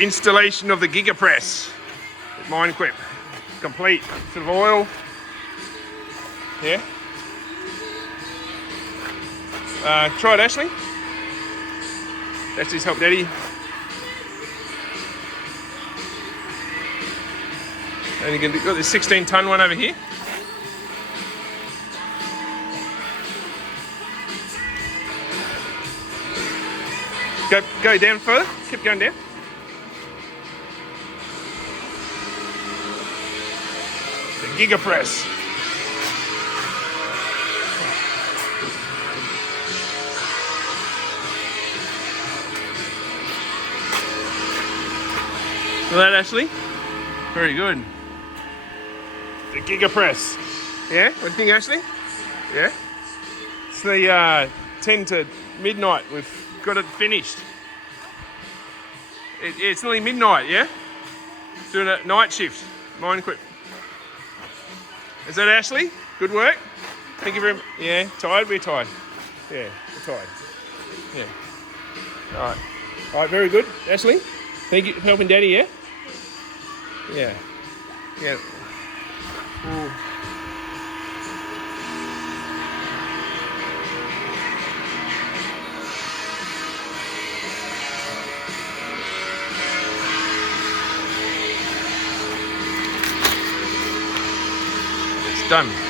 Installation of the GIGA press with Minequip. Complete. Sort of oil. Yeah. Try it, Ashley. Ashley's helped Daddy. And you got this 16-tonne one over here. Go down further. Keep going down. The GIGA press. Look at that, Ashley. Very good. The GIGA press. Yeah? What do you think, Ashley? Yeah? It's the 10 to midnight. We've got it finished. It's nearly midnight, yeah? Doing a night shift. Minequip. Is that Ashley? Good work. Thank you very much. Yeah, tired? We're tired. Yeah, we're tired. Yeah. All right. All right, very good. Ashley, thank you for helping Daddy, yeah? Yeah. Yeah. Ooh. It's done.